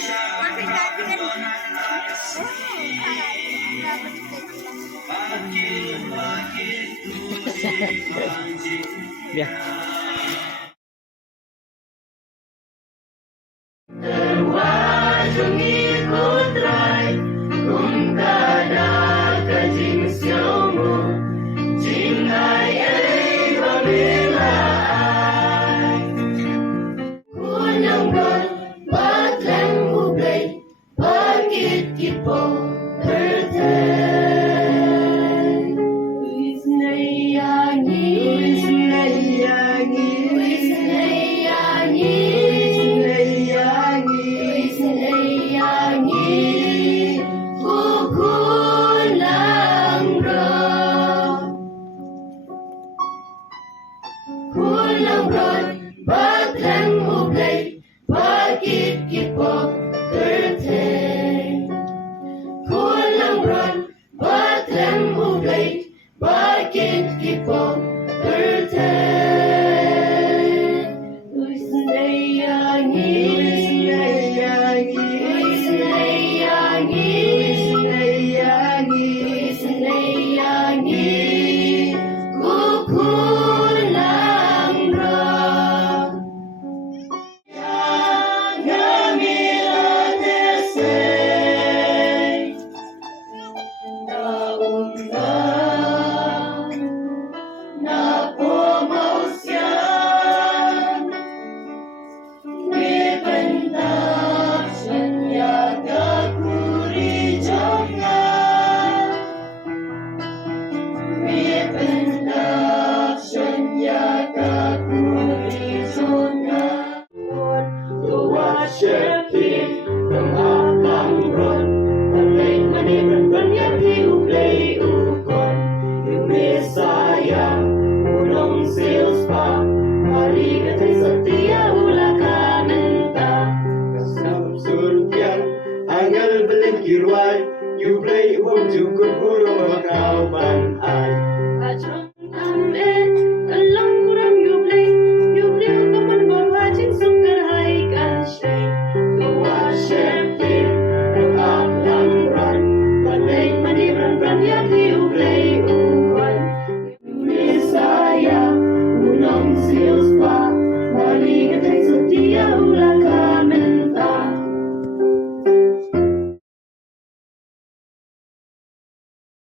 Tapi tadi kan dapat Biar. Terwajung ikut rai, kung tada kajing siomu, jing ai ai bamelai. Kunang ron, batlang ublay, bakit kipo bertay. Luis nayangi, Luis nayangi, Luis nayangi, Luis nayangi, kukulang ron. Kulang ron, batlang ublay, bakit kipo bertay. Kulang ron, batlang ublay, bakit kipo bertay. Luis nayangi, Luis nayangi, Luis nayangi, Luis nayangi, kukulang ron. You play home to good guru makau ban ai.